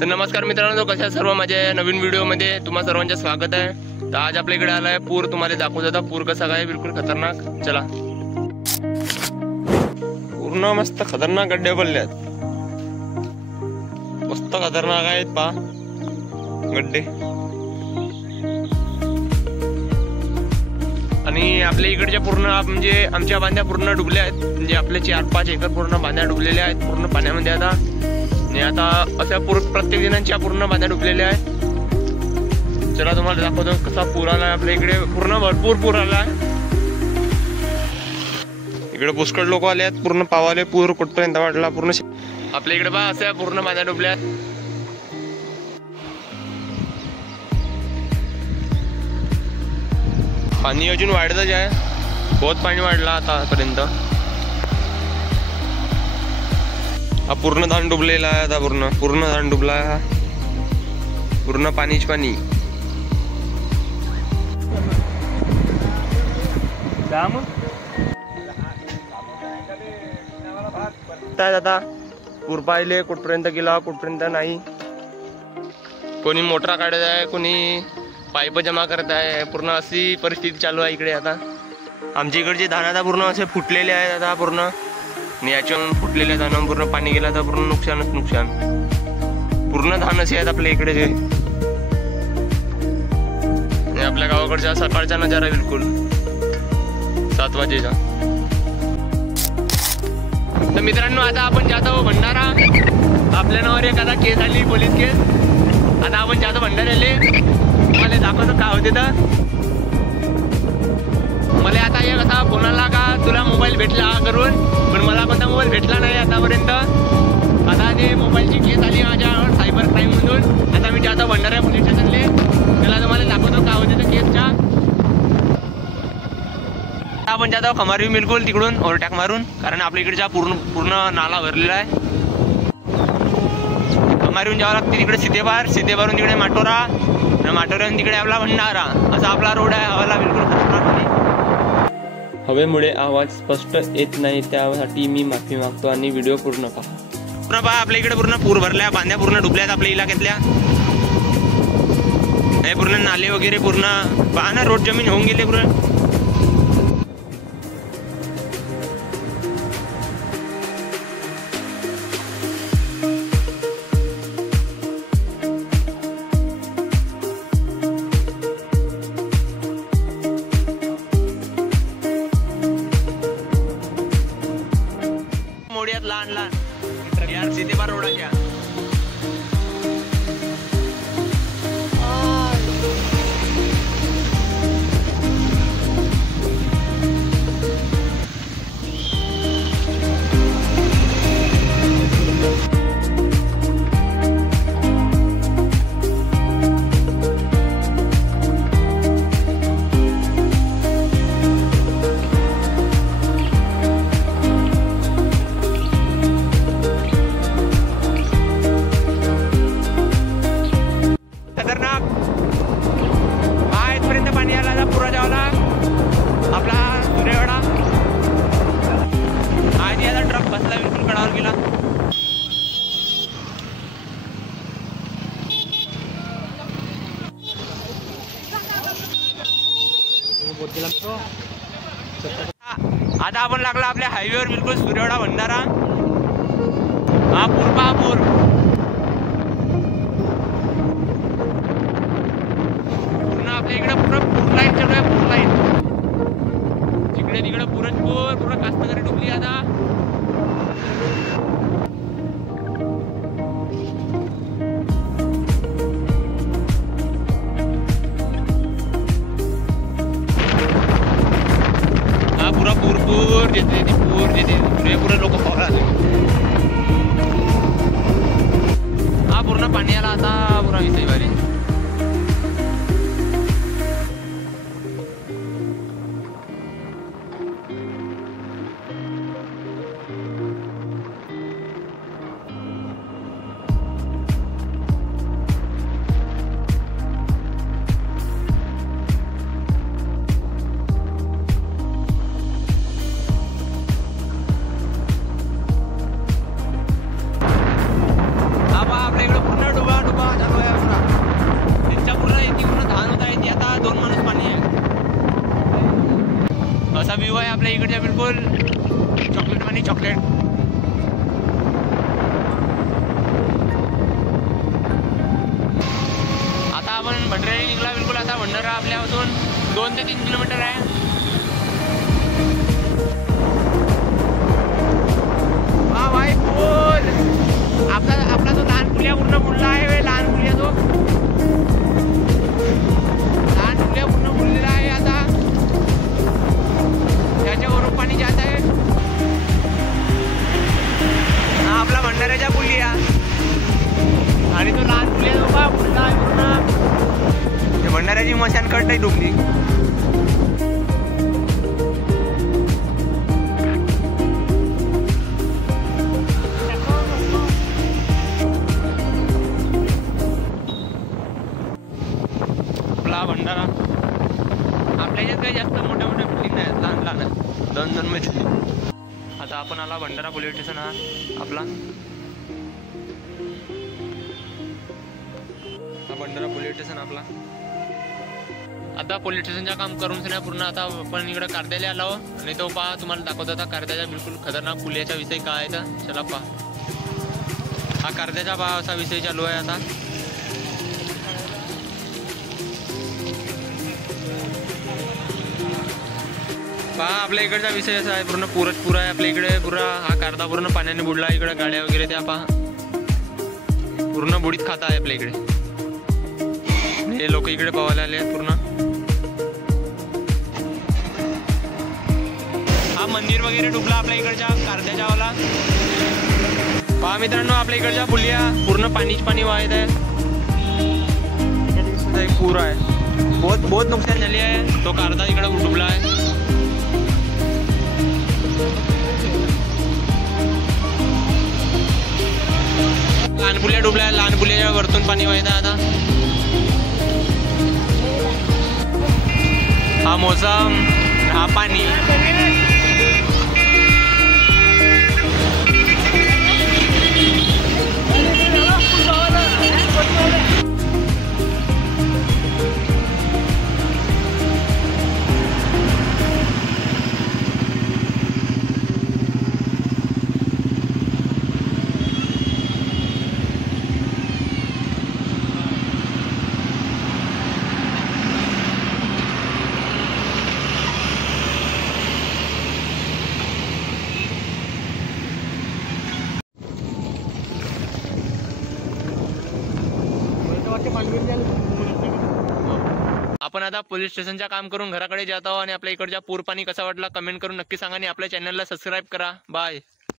तर नमस्कार मित्रांनो, कशा सर्व माझ्या नवीन व्हिडिओमध्ये तुम्हा सर्वांचे स्वागत आहे। तर आज आपल्या इकडे आलाय पूर, तुम्हाला दाखवत होता पूर कसा काय, बिलकुल खतरनाक। चला, पूर्ण मस्त खतरनाक गड्डे पडल्यात, मस्त खतरनाक आहेत पा गड्डे। आणि आपल्या इकडच्या पूर्ण म्हणजे आमच्या बांध्या पूर्ण डुबल्या आहेत, म्हणजे आपले 4-5 एकर पूर्ण बांध्या डुबलेल्या आहेत पूर्ण पाण्यामध्ये आता। आणि आता अशा प्रत्येक दिनांच्या पूर्ण बांध्या डुबलेल्या आहेत। चला तुम्हाला दाखवतो कसा पूर आला आपल्या इकडे, पूर्ण भरपूर पूर आला। इकडे पुष्कळ लोक आले आहेत, पूर्ण पावाले पूर कुठपर्यंत वाटला पूर्ण आपल्या इकडे बा अशा पूर्ण बांध्या डुबल्या आहेत। पाणी अजून वाढतच आहे, बहुत पाणी वाढला आतापर्यंत। हा पूर्ण धान डुबलेला आहे आता, पूर्ण धान डुबला आहे, पूर्ण पाणीच पाणी। आता पूर पाहिले कुठपर्यंत गेला कुठपर्यंत नाही। कोणी मोटरा काढत आहे, कोणी पाईप जमा करत आहे, पूर्ण अशी परिस्थिती चालू आहे इकडे आता। आमच्या इकडचे धान आता पूर्ण असे फुटलेले आहेत आता पूर्ण, आणि याच्यावरून फुटलेल्या धान पूर्ण पाणी गेला तर पूर्ण नुकसानच नुकसान। पूर्ण धान असे आहेत आपल्या इकडे। आपल्या गावाकडचा सकाळचा नजारा बिलकुल 7 वाजेचा। तर मित्रांनो, आता आपण जात आहोत भंडारा। आपल्या नावावर एखादा केस आली, पोलीस केस। आता आपण जातो भंडाऱ्याले, मला दाखवतो काय होते। तर मला आता एक असा फोन आला का तुला मोबाईल भेटला करून, पण मला कोणता मोबाईल भेटला नाही आतापर्यंत। आता ते मोबाईलची केस आली माझ्यावर सायबर क्राईम मधून। आता मी जातो भंडारा पोलीस स्टेशनले, त्याला तुम्हाला दाखवतो काय होते तर केसच्या। आपण जातो खमारी बिलकुल तिकडून ओव्हरटॅक मारून, कारण आपल्या इकडचा पूर्ण नाला भरलेला आहे। खमारीहून जावं लागते तिकडे सीतेबारून तिकडे माटोरा, माटोऱ्याहून तिकडे आपला भंडारा, असा आपला रोड आहे। हवाला बिलकुल खतरनाक। हवेमुळे आवाज स्पष्ट येत नाही, त्यासाठी मी माफी मागतो आणि व्हिडिओ पूर्ण पहा। आपल्या इकडे पूर्ण पूर भरल्या, बांध्या पूर्ण डुबल्यात आपल्या इलाक्यातल्या। हे पूर्ण नाले वगैरे पूर्ण पहा ना, रोड जमीन होऊन गेले पूर्ण। मोड्यात लहान यार सीतेबार रोडाच्या। पाणी आला पुरा जावला आपला सूर्यवाडा। आणि आता ट्रक बसला बिलकुल कडावर गेला। आता आपण लागला आपल्या हायवेवर बिलकुल सूर्यवाडा भंडारा। हा पूर पहा पूर, आपल्या इकडे पूर्ण पूर लाईन चालू आहे, पूर लाईन। जिकडे तिकडे पूरच पूर्ण कास्तकरी डुबली आता। हा पुरा पूर जेथे पुरे लोक पाहू आले। हा पूर्ण पाणी आला आता पुरा विषय भारी। आपल्या इकडे पूर्ण डुबा बिलकुल चॉकलेट मनी चॉकलेट. आता आपण भंडारा निघला बिलकुल. आता भंडारा आपल्यापासून 2 ते 3 किलोमीटर आहे. हा भाई पूल आपला जो लहान पुलिया पूर्ण बुडला आहे. लहान पुलिया पूर्ण बुडलेला आहे. आता त्याच्यावरून पाणी जात आहे. हा आपला भंडाऱ्याच्या पुलिया आणि तो लहान पुलिया जो का बुडला आहे पूर्ण. भंडाऱ्याची मशान कट नाही डुबली. आपला भंडारा आपल्या याच्यात काही जास्त मोठ्या बिल्डिंग नाही, लहान लहान 2-2 मध्ये. आता आपण आला भंडारा पोलीस स्टेशन. हा भंडारा पोलीस स्टेशन आपला. आता पोलीस स्टेशनच्या काम करून नाही पूर्ण. आता आपण इकडे कारद्याला आलो आणि तो पहा तुम्हाला दाखवत होता कारद्याच्या बिलकुल खतरनाक पुलियाचा विषय काय आहे तर चला पहा. हा कारद्याचा पहा असा विषय चालू आहे. आता पहा आपल्या इकडचा विषय असा आहे पूर्ण पूर आहे आपल्या इकडे. पुरा हा कारदा पूर्ण पाण्याने बुडला. इकडे गाड्या वगैरे त्या पहा पूर्ण बुडीत खाता आहे आपल्या इकडे. हे लोक इकडे पाहायला आले आहेत पूर्ण. हा मंदिर वगैरे डुबला आपल्या इकडच्या कारद्याच्या वाला. पहा मित्रांनो आपल्या इकडच्या पुलिया पूर्ण पाणीच पाणी वाहत आहे. पूर आहे. बहुत नुकसान झाली आहे. तो कारदा इकडे डुबला आहे. लहान पुलिया डुबल्या. लहान पुलियाच्या वरतून पाणी वाहत आहे. आता हा मोसम हा पाणी. आपण आता पोलीस स्टेशनच्या काम करून घराकडे जात आहोत आणि आपल्या इकडच्या पूर पाणी कसा वाटला कमेंट करून नक्की सांगा आणि आपल्या चॅनलला सबस्क्राईब करा. बाय.